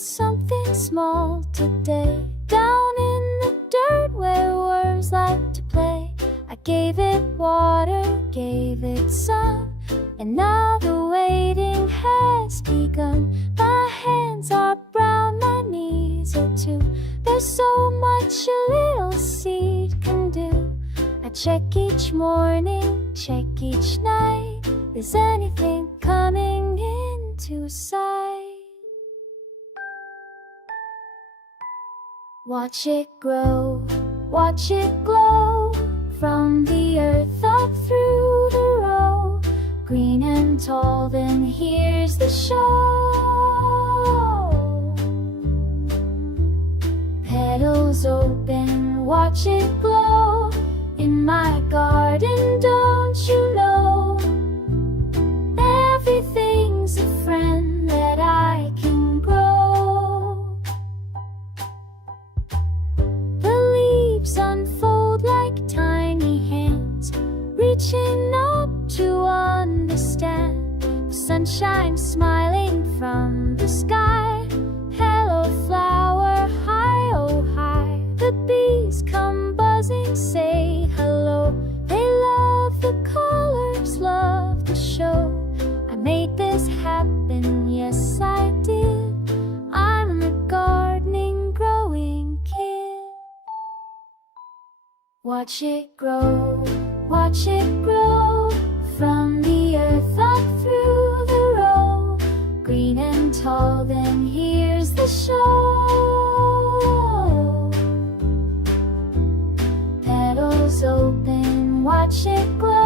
something small today. Down in the dirt where worms like to play, I gave it water, gave it sun, and now the waiting has begun. My hands are brown, my knees are too. There's so much a little seed can do. I check each morning, check each night. Is anything coming into sight? Watch it grow, watch it glow, from the earth up through the row. Green and tall, then here's the show. Petals open, watch it glow. In my garden, don't you know? Everything's a friend that I can grow. The leaves unfold like tiny hands, reaching up to understand. The sunshine smiling from the sky. Hello flower, hi oh hi. The bees come buzzing, say hello. They love the colors, love the show. I made this happen, yes I did. I'm a gardening, growing kid. Watch it grow, watch it grow, from the earth up through the row. Green and tall, then here's the show. Petals open, watch it glow.